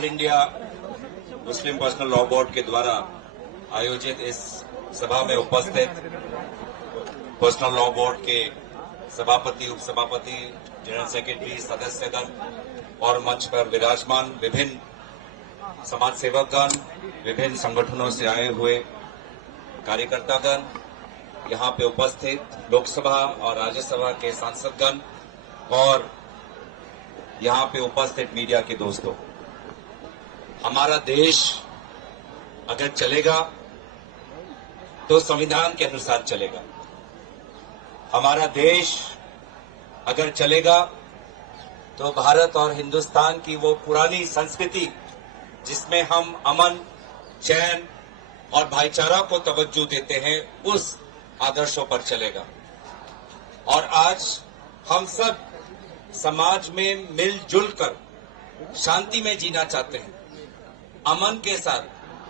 All India Muslim personal law board के द्वारा आयोजित इस सभा में उपस्थित पर्सनल लॉ बोर्ड के सभापति, उपसभापति, जनरल सेक्रेटरी, सदस्यगण और मंच पर विराजमान विभिन्न समाज सेवकगण, विभिन्न संगठनों से आए हुए कार्यकर्तागण, यहाँ पे उपस्थित लोकसभा और राज्यसभा के सांसदगण और यहाँ पे उपस्थित मीडिया के दोस्तों, हमारा देश अगर चलेगा तो संविधान के अनुसार चलेगा। हमारा देश अगर चलेगा तो भारत और हिंदुस्तान की वो पुरानी संस्कृति जिसमें हम अमन, चैन और भाईचारा को तवज्जो देते हैं, उस आदर्शों पर चलेगा। और आज हम सब समाज में मिलजुल कर शांति में जीना चाहते हैं, अमन के साथ,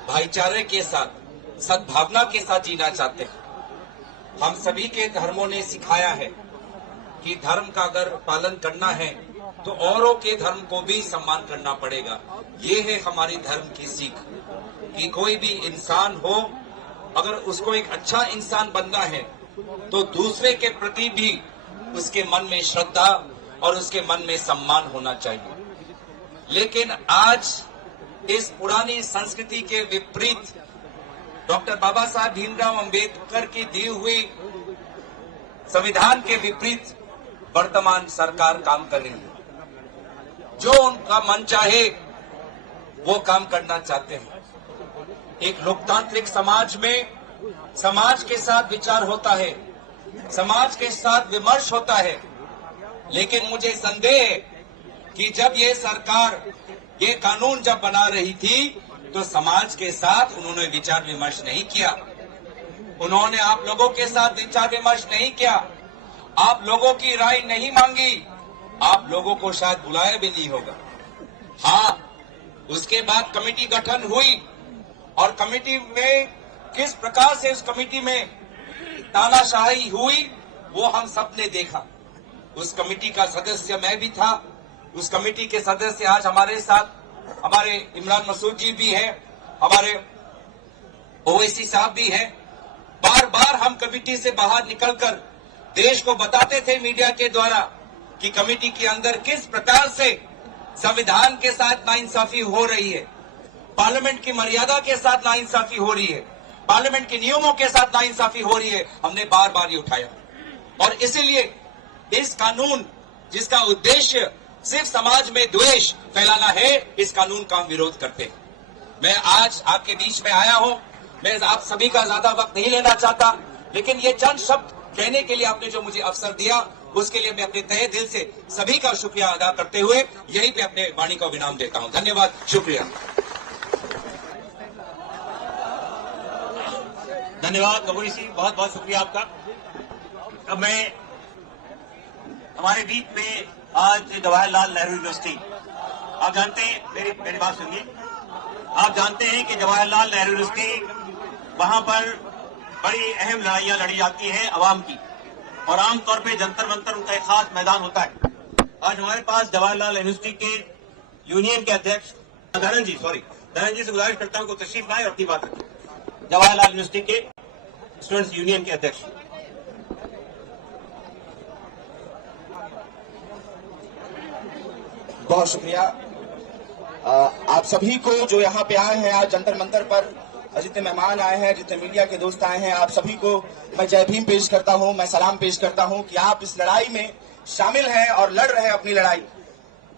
भाईचारे के साथ, सद्भावना के साथ जीना चाहते हैं। हम सभी के धर्मों ने सिखाया है कि धर्म का अगर पालन करना है तो औरों के धर्म को भी सम्मान करना पड़ेगा। ये है हमारी धर्म की सीख कि कोई भी इंसान हो, अगर उसको एक अच्छा इंसान बनना है तो दूसरे के प्रति भी उसके मन में श्रद्धा और उसके मन में सम्मान होना चाहिए। लेकिन आज इस पुरानी संस्कृति के विपरीत डॉक्टर बाबा साहब भीमराव अंबेडकर की दी हुई संविधान के विपरीत वर्तमान सरकार काम कर रही है। जो उनका मन चाहे वो काम करना चाहते हैं। एक लोकतांत्रिक समाज में समाज के साथ विचार होता है, समाज के साथ विमर्श होता है, लेकिन मुझे संदेह है कि जब ये सरकार ये कानून जब बना रही थी तो समाज के साथ उन्होंने विचार विमर्श नहीं किया। उन्होंने आप लोगों के साथ विचार विमर्श नहीं किया, आप लोगों की राय नहीं मांगी, आप लोगों को शायद बुलाया भी नहीं होगा। हाँ, उसके बाद कमेटी गठन हुई और कमेटी में किस प्रकार से उस कमेटी में तानाशाही हुई वो हम सब ने देखा। उस कमेटी का सदस्य मैं भी था। उस कमेटी के सदस्य आज हमारे साथ हमारे इमरान मसूद जी भी हैं, हमारे ओवैसी साहब भी हैं। बार बार हम कमेटी से बाहर निकलकर देश को बताते थे मीडिया के द्वारा कि कमेटी के अंदर किस प्रकार से संविधान के साथ नाइंसाफी हो रही है, पार्लियामेंट की मर्यादा के साथ नाइंसाफी हो रही है, पार्लियामेंट के नियमों के साथ नाइंसाफी हो रही है। हमने बार बार ये उठाया और इसीलिए इस कानून जिसका उद्देश्य सिर्फ समाज में द्वेष फैलाना है, इस कानून का हम विरोध करते हैं। मैं आज आपके बीच में आया हूं, मैं आप सभी का ज्यादा वक्त नहीं लेना चाहता, लेकिन ये चंद शब्द कहने के लिए आपने जो मुझे अवसर दिया उसके लिए मैं अपने तहे दिल से सभी का शुक्रिया अदा करते हुए यहीं पे अपने वाणी का विराम देता हूं। धन्यवाद, शुक्रिया। धन्यवाद गगोई सिंह, बहुत बहुत शुक्रिया आपका। अब मैं हमारे बीच में आज जवाहरलाल नेहरू यूनिवर्सिटी, आप जानते हैं, मेरी बात सुनिए, आप जानते हैं कि जवाहरलाल नेहरू यूनिवर्सिटी वहां पर बड़ी अहम लड़ाइयां लड़ी जाती हैं अवाम की, और आमतौर पे जंतर मंतर उनका एक खास मैदान होता है। आज हमारे पास जवाहरलाल यूनिवर्सिटी के यूनियन के अध्यक्ष धनन जी से गुजारिश करता हूं को तशरीफ लाए और अपनी बात रखें। जवाहरलाल यूनिवर्सिटी के स्टूडेंट्स यूनियन के अध्यक्ष। बहुत शुक्रिया आप सभी को जो यहाँ पे आए हैं आज जंतर मंतर पर, जितने मेहमान आए हैं, जितने मीडिया के दोस्त आए हैं, आप सभी को मैं जय भीम पेश करता हूँ, मैं सलाम पेश करता हूँ कि आप इस लड़ाई में शामिल हैं और लड़ रहे हैं अपनी लड़ाई।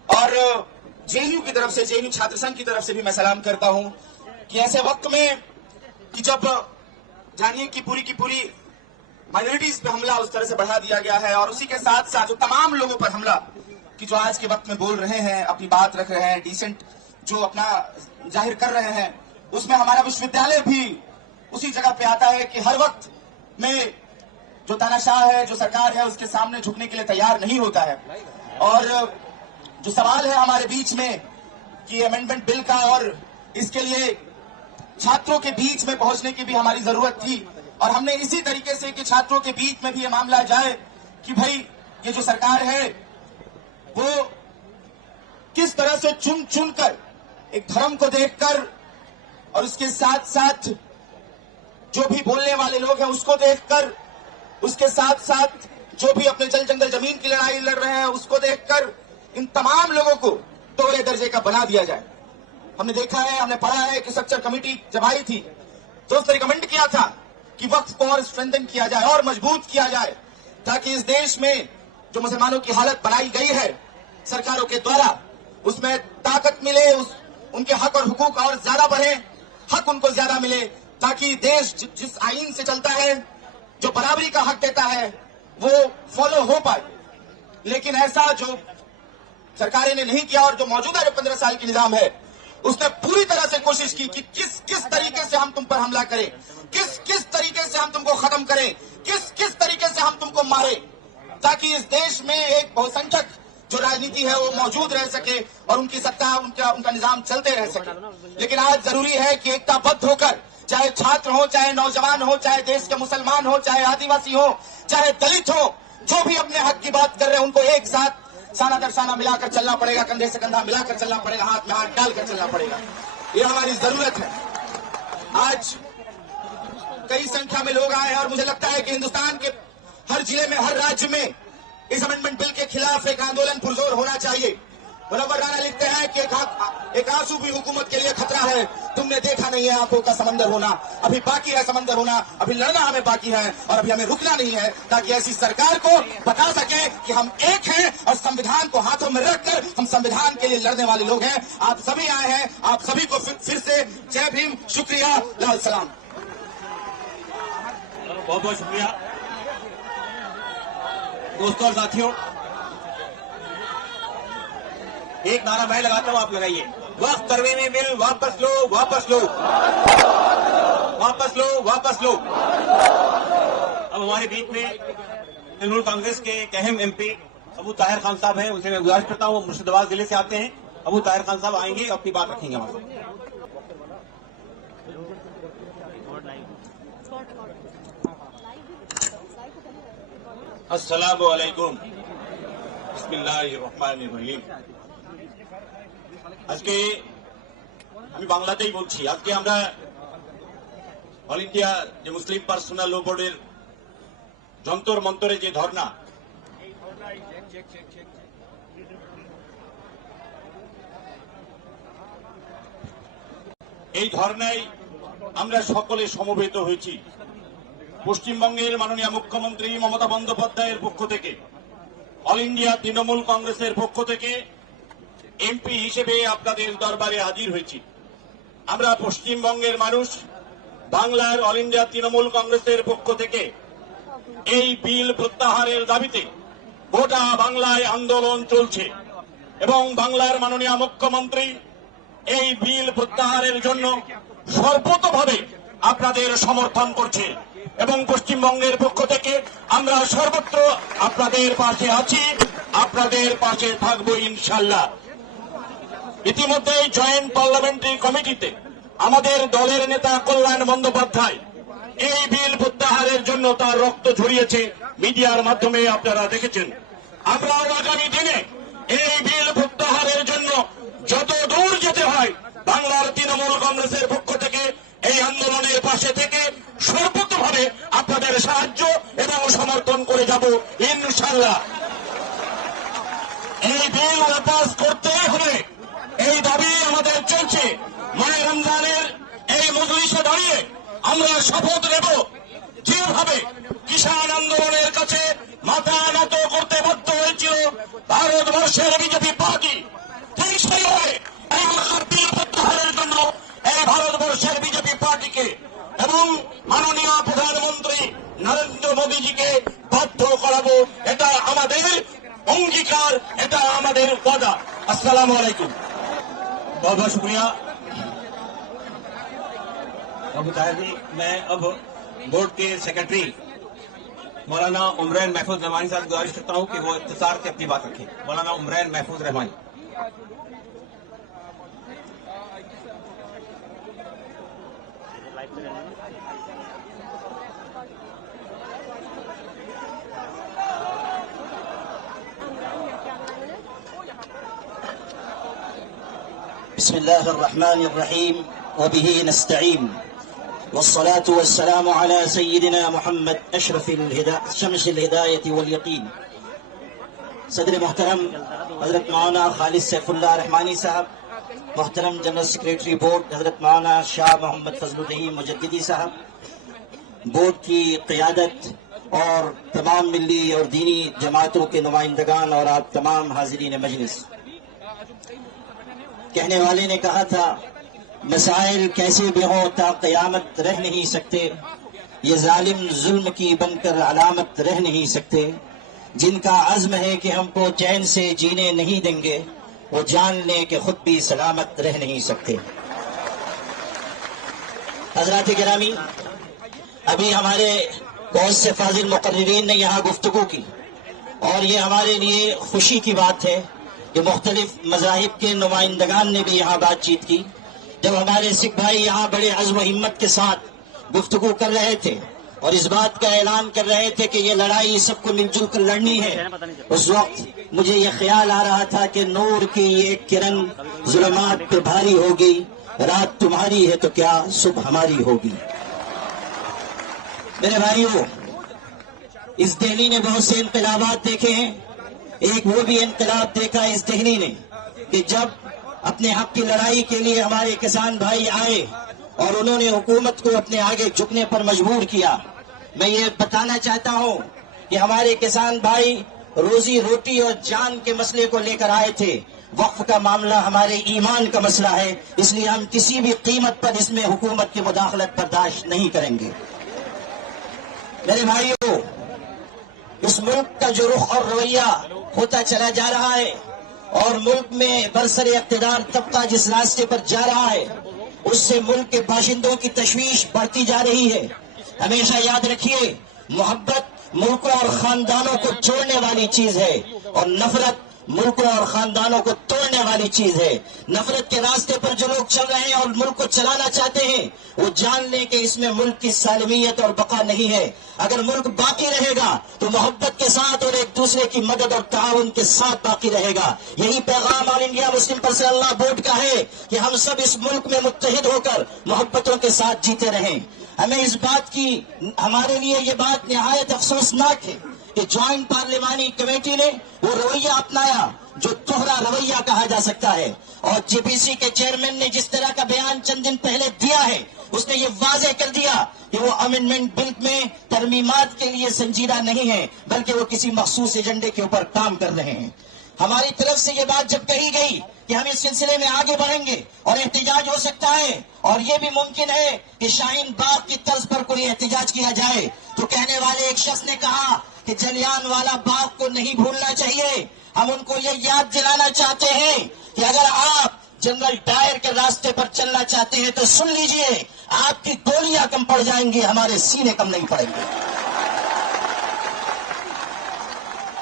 और जेएनयू की तरफ से, जेएनयू छात्र संघ की तरफ से भी मैं सलाम करता हूँ कि ऐसे वक्त में कि जब जानिए कि पूरी माइनॉरिटीज पे हमला उस तरह से बढ़ा दिया गया है और उसी के साथ साथ जो तमाम लोगों पर हमला कि जो आज के वक्त में बोल रहे हैं, अपनी बात रख रहे हैं, डिसेंट जो अपना जाहिर कर रहे हैं, उसमें हमारा विश्वविद्यालय भी उसी जगह पे आता है कि हर वक्त में जो तानाशाह है, जो सरकार है, उसके सामने झुकने के लिए तैयार नहीं होता है। और जो सवाल है हमारे बीच में कि अमेंडमेंट बिल का, और इसके लिए छात्रों के बीच में पहुंचने की भी हमारी जरूरत थी और हमने इसी तरीके से कि छात्रों के बीच में भी ये मामला जाए कि भाई ये जो सरकार है वो किस तरह से चुन चुन कर एक धर्म को देखकर और उसके साथ साथ जो भी बोलने वाले लोग हैं उसको देखकर, उसके साथ साथ जो भी अपने जल जंगल जमीन की लड़ाई लड़ रहे हैं उसको देखकर इन तमाम लोगों को दोहरे दर्जे का बना दिया जाए। हमने देखा है, हमने पढ़ा है कि स्ट्रक्चर कमेटी जब आई थी तो उसने रिकमेंड किया था कि वक्फ को और स्ट्रेंथन किया जाए और मजबूत किया जाए, ताकि इस देश में जो मुसलमानों की हालत बनाई गई है सरकारों के द्वारा, उसमें ताकत मिले, उनके हक और हुकूक और ज्यादा बढ़े, हक उनको ज्यादा मिले, ताकि देश जिस आईन से चलता है, जो बराबरी का हक देता है, वो फॉलो हो पाए। लेकिन ऐसा जो सरकारें ने नहीं किया और जो मौजूदा जो 15 साल की निजाम है उसने पूरी तरह से कोशिश की कि किस तरीके से हम तुम पर हमला करें, किस तरीके से हम तुमको खत्म करें, किस तरीके से हम तुमको मारे, ताकि इस देश में एक बहुसंख्यक जो राजनीति है वो मौजूद रह सके और उनकी सत्ता, उनका निजाम चलते रह सके। लेकिन आज जरूरी है कि एकताबद्ध होकर, चाहे छात्र हो, चाहे नौजवान हो, चाहे देश के मुसलमान हो, चाहे आदिवासी हो, चाहे दलित हो, जो भी अपने हक की बात कर रहे हैं उनको एक साथ साना दर साना मिलाकर चलना पड़ेगा, कंधे से कंधा मिलाकर चलना पड़ेगा, हाथ में हाथ डालकर चलना पड़ेगा। ये हमारी जरूरत है। आज कई संख्या में लोग आए हैं और मुझे लगता है कि हिंदुस्तान के हर जिले में, हर राज्य में इस अमेंडमेंट बिल के खिलाफ एक आंदोलन पुरजोर होना चाहिए। मुनव्वर राणा लिखते हैं कि एक आंसू भी हुकूमत के लिए खतरा है, तुमने देखा नहीं है आंखों का समंदर होना, अभी बाकी है समंदर होना, अभी लड़ना हमें बाकी है और अभी हमें रुकना नहीं है, ताकि ऐसी सरकार को बता सके कि हम एक हैं और संविधान को हाथों में रखकर हम संविधान के लिए लड़ने वाले लोग हैं। आप सभी आए हैं, आप सभी को फिर से जय भीम, शुक्रिया, लाल सलाम। बहुत बहुत शुक्रिया दोस्तों और साथियों। एक नारा मैं लगाता हूं, आप लगाइए। वक्फ तरमीमी बिल वापस लो, वापस लो, वापस लो, वापस लो। अब हमारे बीच में तृणमूल कांग्रेस के एक अहम एमपी अबू ताहिर खान साहब हैं, उनसे मैं गुजारिश करता हूं, वो मुर्शिदाबाद जिले से आते हैं। अबू ताहिर खान साहब आएंगे, अपनी बात रखेंगे हमारे साथ। अस्सलामु अलैकुम, बिस्मिल्लाहिर्रहमानिर्रहीम। আজকে আমি বাংলাতেই বলছি। আজকে আমরা অল ইন্ডিয়া যে মুসলিম পার্সোনাল ল বোর্ডের যন্তর মন্তরে যে ধর্ণা, এই ধর্ণায় আমরা সকলে সমবেত হয়েছি। পশ্চিমবঙ্গের মাননীয় মুখ্যমন্ত্রী মমতা বন্দ্যোপাধ্যায়ের পক্ষ থেকে, অল ইন্ডিয়া তৃণমূল কংগ্রেসের পক্ষ থেকে এমপি হিসেবে আপনাদের দরবারে হাজির হয়েছি। আমরা পশ্চিমবঙ্গের মানুষ, বাংলার অল ইন্ডিয়া তৃণমূল কংগ্রেসের পক্ষ থেকে এই বিল প্রত্যাহারের দাবিতে গোটা বাংলায় আন্দোলন চলছে এবং বাংলার মাননীয় মুখ্যমন্ত্রী এই বিল প্রত্যাহারের জন্য সর্বতোভাবে আপনাদের সমর্থন করছে এবং পশ্চিমবঙ্গের পক্ষ থেকে আমরা সর্বত্র আপনাদের পাশে আছি, আপনাদের পাশে থাকবো ইনশাআল্লাহ। ইতিমধ্যে জয়েন্ট পার্লামেন্টারি কমিটিতে আমাদের দলের নেতা কল্যাণ বন্দ্যোপাধ্যায় এই বিল প্রত্যাহারের জন্য তার রক্ত ঝরিয়েছে, মিডিয়ার মাধ্যমে আপনারা দেখেছেন। আমরা আগামী দিনে এই বিল প্রত্যাহারের জন্য যত দূর যেতে হয় বাংলার তৃণমূল কংগ্রেসের পক্ষ থেকে এই আন্দোলনের পাশে থেকে সর্বতোভাবে আপনাদের সাহায্য এবং সমর্থন করে যাব ইনশাআল্লাহ। এই বিল ওয়াপাস করতেই হবে, এই দাবি আমাদের চলছে। মাহে রমজানের এই মজলিসে দাঁড়িয়ে আমরা শপথ নেব, যেভাবে কিষাণ আন্দোলনের কাছে মাথা নত করতে বাধ্য হয়েছিল ভারতবর্ষের বিজেপি পার্টি, ঠিক সেইভাবে এই বিল প্রত্যাহারের জন্য এই ভারতবর্ষের বিজেপি পার্টিকে এবং মাননীয় প্রধানমন্ত্রী নরেন্দ্র মোদীজিকে বাধ্য করাবো। এটা আমাদের অঙ্গীকার, এটা আমাদের ওয়াদা। আসসালামু আলাইকুম। बहुत बहुत शुक्रिया अबू ताहिर जी। मैं अब बोर्ड के सेक्रेटरी मौलाना उमरैन महफूज रहमानी साहब गुजारिश करता हूं कि वो इख्तिसार से अपनी बात रखें। मौलाना उमरैन महफूज रहमानी। बिस्मिल्लाहिर्रहमानिर्रहीम व बिही नस्तईन वस्सलातु वस्सलामु अला सय्यिदिना मुहम्मद अशरफिल शमसिल हिदायत वल यकीन। सदर मोहतरम हजरत मौलाना खालिद सैफुल्लाह रहमानी साहब, मोहतरम जनरल सेक्रेटरी बोर्ड हजरत मौलाना शाह मोहम्मद फजलुर रहीम मुजद्दिदी साहब, बोर्ड की क़ियादत और तमाम मिली और दीनी जमातों के नुमाइंदगान और आप तमाम हाजिरीन मजलिस। कहने वाले ने कहा था, मसाइल कैसे भी हों ता क़यामत रह नहीं सकते, ये जालिम जुल्म की बनकर अलामत रह नहीं सकते। जिनका अज़्म है कि हमको चैन से जीने नहीं देंगे, वो जान लें कि खुद भी सलामत रह नहीं सकते। हज़रात गिरामी, अभी हमारे बहुत से फाजिल मुक़र्रिरीन ने यहाँ गुफ्तगू की और ये हमारे लिए खुशी की बात है कि मुख्तलिफ मज़ाहिब के नुमाइंदगान ने भी यहाँ बातचीत की। जब हमारे सिख भाई यहाँ बड़े अज़्म व हिम्मत के साथ गुफ्तगू कर रहे थे और इस बात का ऐलान कर रहे थे कि ये लड़ाई सबको मिलजुल कर लड़नी है, उस वक्त मुझे ये ख्याल आ रहा था कि नूर की ये किरण जुल्मात पे भारी होगी, रात तुम्हारी है तो क्या सुबह हमारी होगी। मेरे भाइयों, इस दहली ने बहुत से इनकलाबात देखे हैं। एक वो भी इनकलाब देखा इस दहली ने कि जब अपने हक की लड़ाई के लिए हमारे किसान भाई आए और उन्होंने हुकूमत को अपने आगे झुकने पर मजबूर किया। मैं ये बताना चाहता हूँ कि हमारे किसान भाई रोजी रोटी और जान के मसले को लेकर आए थे। वक्फ का मामला हमारे ईमान का मसला है, इसलिए हम किसी भी कीमत पर इसमें हुकूमत की मुदाखलत बर्दाश्त नहीं करेंगे। मेरे भाइयों, इस मुल्क का जो रुख और रवैया होता चला जा रहा है और मुल्क में बरसर इक़्तिदार तबका जिस रास्ते पर जा रहा है, उससे मुल्क के बाशिंदों की तशवीश बढ़ती जा रही है। हमेशा याद रखिए, मोहब्बत मुल्कों और खानदानों को जोड़ने वाली चीज है और नफरत मुल्कों और खानदानों को तोड़ने वाली चीज है। नफरत के रास्ते पर जो लोग चल रहे हैं और मुल्क को चलाना चाहते हैं, वो जान लें कि इसमें मुल्क की सालमियत और बका नहीं है। अगर मुल्क बाकी रहेगा तो मोहब्बत के साथ और एक दूसरे की मदद और ताउन के साथ बाकी रहेगा। यही पैगाम all India Muslim personal board का है कि हम सब इस मुल्क में मुत्तहिद होकर मोहब्बतों के साथ जीते रहें। हमें इस बात की, हमारे लिए ये बात निहायत अफसोसनाक है कि ज्वाइंट पार्लिमानी कमेटी ने वो रवैया अपनाया जो दोहरा रवैया कहा जा सकता है। और जेपीसी के चेयरमैन ने जिस तरह का बयान चंद दिन पहले दिया है, उसने ये वाजे कर दिया कि वो अमेंडमेंट बिल में तरमीमात के लिए संजीदा नहीं है, बल्कि वो किसी मखसूस एजेंडे के ऊपर काम कर रहे हैं। हमारी तरफ से ये बात जब कही गई कि हम इस सिलसिले में आगे बढ़ेंगे और एहतजाज हो सकता है और ये भी मुमकिन है कि शाहीन बाग की तर्ज पर कोई एहतजाज किया जाए, तो कहने वाले एक शख्स ने कहा कि जलियांवाला बाग को नहीं भूलना चाहिए। हम उनको ये याद दिलाना चाहते हैं कि अगर आप जनरल डायर के रास्ते पर चलना चाहते हैं तो सुन लीजिए, आपकी गोलियां कम पड़ जाएंगी, हमारे सीने कम नहीं पड़ेंगे।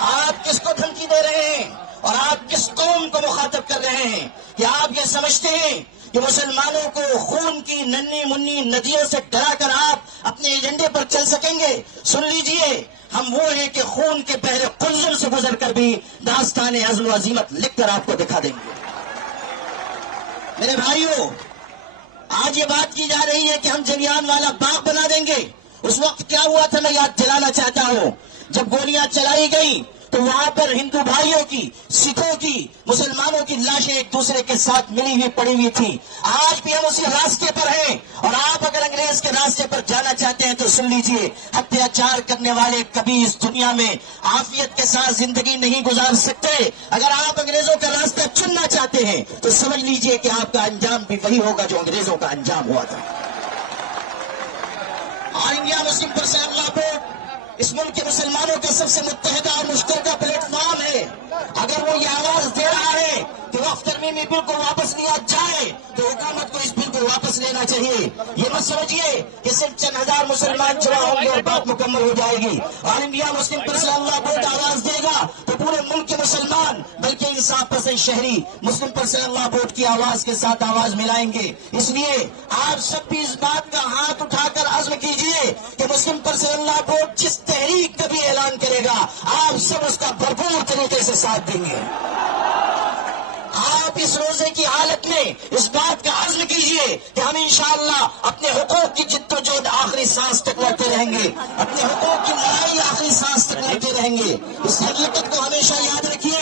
आप किसको धमकी दे रहे हैं और आप किस कौम को मुखातब कर रहे हैं कि आप ये समझते हैं कि मुसलमानों को खून की नन्ही मुन्नी नदियों से डराकर आप अपने एजेंडे पर चल सकेंगे? सुन लीजिए, हम वो हैं कि खून के बहरे कुल्जुम से गुजर कर भी दास्तान अज़्म व अज़ीमत लिखकर आपको दिखा देंगे। मेरे भाइयों, आज ये बात की जा रही है कि हम जलियांवाला बाग बना देंगे। उस वक्त क्या हुआ था मैं याद दिलाना चाहता हूँ। जब गोलियां चलाई गई तो वहां पर हिंदू भाइयों की, सिखों की, मुसलमानों की लाशें एक दूसरे के साथ मिली हुई पड़ी हुई थी। आज भी हम उसी रास्ते पर हैं और आप अगर अंग्रेज के रास्ते पर जाना चाहते हैं तो सुन लीजिए, अत्याचार करने वाले कभी इस दुनिया में आफियत के साथ जिंदगी नहीं गुजार सकते। अगर आप अंग्रेजों का रास्ता चुनना चाहते हैं तो समझ लीजिए कि आपका अंजाम भी वही होगा जो अंग्रेजों का अंजाम हुआ था। All India Muslim personal board इस मुल्क के मुसलमानों का सबसे मुत्तहिदा और मुश्तरका प्लेटफॉर्म है। अगर वो ये आवाज दे रहा है कि वक्फ तरमीमी बिल को वापस लिया जाए तो हुकूमत को इस बिल को वापस लेना चाहिए। ये मत समझिए कि सिर्फ चंद हजार मुसलमान जमा होंगे और बात मुकम्मल हो जाएगी। All India Muslim personal board आवाज देगा तो पूरे मुल्क के मुसलमान, बल्कि इंसाफ पसंद शहरी मुस्लिम पर्सनल बोर्ड की आवाज के साथ आवाज मिलाएंगे। इसलिए आप सब भी इस बात का हाथ उठाकर अज़्म कीजिए कि मुस्लिम पर्सनल बोर्ड जिस तहरीक का भी ऐलान करेगा, आप सब उसका भरपूर तरीके से साथ देंगे। आप आप इस रोजे की हालत में इस बात का आज़्म कीजिए कि हम इंशाअल्लाह अपने हुकूक की जिद्दोजहद आखिरी सांस तक लड़ते रहेंगे, अपने हुकूक की लड़ाई आखिरी सांस तक लड़ते रहेंगे। इस हकीकत को हमेशा याद रखिए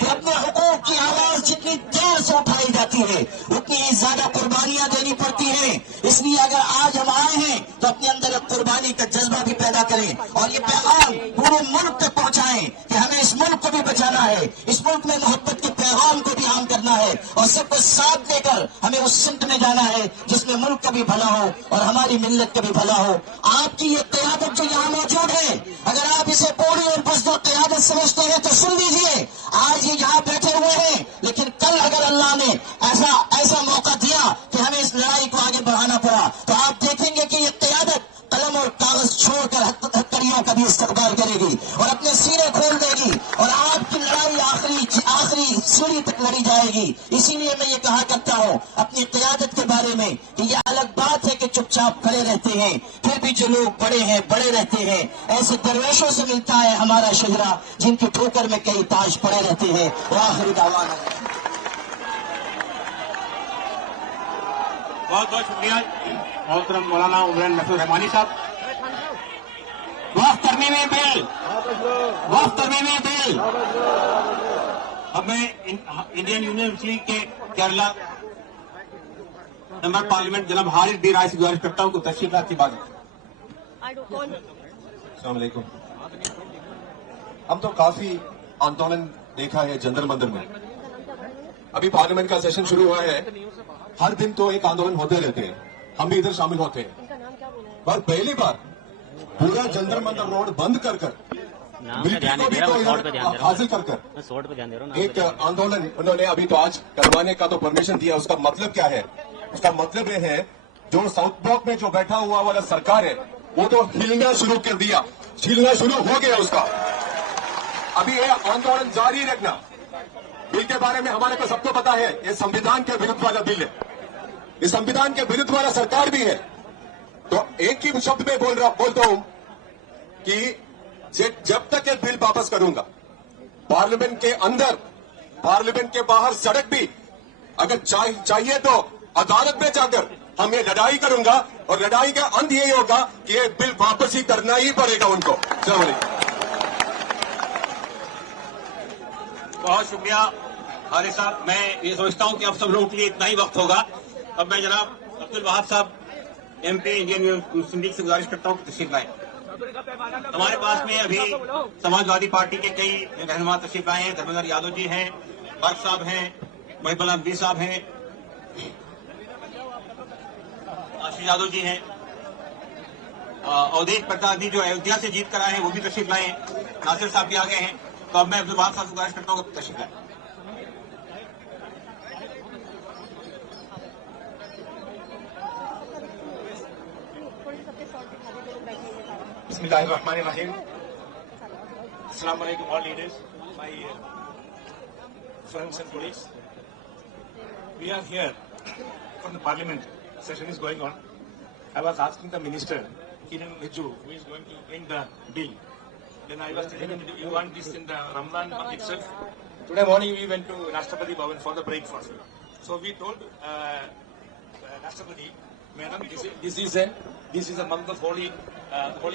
कि अपने हुकूक की आवाज जितनी देर से उठाई जाती है उतनी ही ज्यादा कुर्बानियां देनी पड़ती हैं। इसलिए अगर आज हम आए हैं तो अपने अंदर एक कुर्बानी का जज्बा भी पैदा करें और ये पैगाम पूरे मुल्क तक पहुंचाएं कि हमें इस मुल्क को भी बचाना है, इस मुल्क में मोहब्बत के पैगाम को भी आम करना है और सबको साथ देकर हमें उस सिमत में जाना है जिसमें मुल्क का भी भला हो और हमारी मिल्लत का भी भला हो। आपकी ये क़यादत जो यहाँ मौजूद है, अगर आप इसे पूरी और बज़दुर क़यादत समझते हैं तो सुन लीजिए, आज ये यहाँ बैठे हुए हैं, लेकिन कल अगर अल्लाह ने ऐसा मौका दिया कि हमें इस लड़ाई को आगे बढ़ाना पड़ा तो आप देखेंगे कि ये क़यादत कलम और कागज छोड़कर हथकड़ियों का भी इस्तेमाल करेगी और अपने सीने खोल देगी और आपकी लड़ाई आखिरी सीढ़ी तक लड़ी जाएगी। इसीलिए मैं ये कहा करता हूँ अपनी क़यादत के बारे में कि ये अलग बात है कि चुपचाप खड़े रहते हैं, फिर भी जो लोग बड़े रहते हैं, ऐसे दरवेशों से मिलता है हमारा शजरा जिनकी ठोकर में कई ताज पड़े रहते हैं। वो आखिरी दावाना। बहुत बहुत शुक्रिया मोहतरम मौलाना उमरान नसीर रहमानी साहब। वक्फ तरमीमी बिल। अब मैं इंडियन यूनियन मुस्लिम लीग के केरला मेंबर पार्लियामेंट जनाब हारिस डी राय से गुजारिश करता हूँ कि तशरीफ लाने की बात। अस्सलाम वालेकुम। हम तो काफी आंदोलन देखा है जंतर मंतर में। अभी पार्लियामेंट का सेशन शुरू हुआ है, हर दिन तो एक आंदोलन होते रहते हैं, हम भी इधर शामिल होते हैं। पर पहली बार पूरा जंतर मंतर रोड बंद कर हासिल कर एक आंदोलन उन्होंने अभी तो आज करवाने का तो परमिशन दिया। उसका मतलब क्या है? उसका मतलब ये है जो साउथ ब्लॉक में जो बैठा हुआ वाला सरकार है वो तो हिलना शुरू कर दिया, हिलना शुरू हो गया उसका। अभी ये आंदोलन जारी रखना। बिल के बारे में हमारे को सबको पता है, ये संविधान के विरुद्ध वाला बिल है, ये संविधान के विरुद्ध वाला सरकार भी है। तो एक ही शब्द में बोलता हूं कि जब तक ये बिल वापस करूंगा, पार्लियामेंट के अंदर, पार्लियामेंट के बाहर सड़क भी अगर चाहिए तो अदालत में जाकर हम ये लड़ाई करूंगा और लड़ाई का अंत यही होगा कि ये बिल वापस ही करना ही पड़ेगा उनको। बहुत शुक्रिया हारिस साहब। मैं ये सोचता हूं कि अब सब लोगों के लिए इतना ही वक्त होगा। अब मैं जनाब अब्दुल वहाब साहब MP इंडियन मुस्लिम लीग से गुजारिश करता हूं कि तशरीफ लाएं। हमारे पास में अभी समाजवादी पार्टी के कई रहनुमा तशरीफ लाए हैं। धर्मेंद्र यादव जी हैं, बर्फ साहब हैं, महिबुल्लाह नबी साहब हैं, आशीष यादव जी हैं, अवधेश प्रताप जी जो अयोध्या से जीत कर आए हैं वो भी तशरीफ लाए हैं, नासिर साहब भी आ गए हैं। तो अब मैं अब्दुल वहाब साहब से गुजारिश करता हूँ तशरीफ लाएं। Bismillahirrahmanirrahim. Assalamu alaikum all leaders, my friends and colleagues. We are here from the parliament. Session is going on. I was asking the minister, Kiran Rijiju, who is going to bring the bill. Then I was telling him, do you want this in the Ramadan month itself? Today morning we went to Rashtrapati Bhavan for the breakfast. So we told Rashtrapati, Madam, this is a month of holy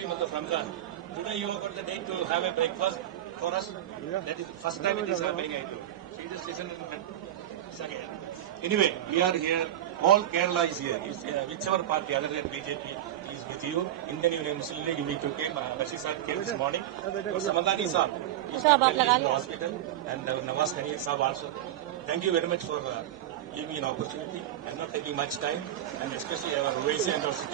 month of Ramadan. Today you have got the day to have a breakfast for us. That is the first time it is happening, I do. So you just listen and again. Anyway, we are here. All Kerala is here. Whichever party, other than BJP, is with you. Indian Union Muslim League, we took him. Bashir Saab came this morning. Samadani Saab is in the hospital. And Nawaz Khanil Saab also. Thank you very much for giving me an opportunity. I'm not taking much time. And especially our Owaisi and our city.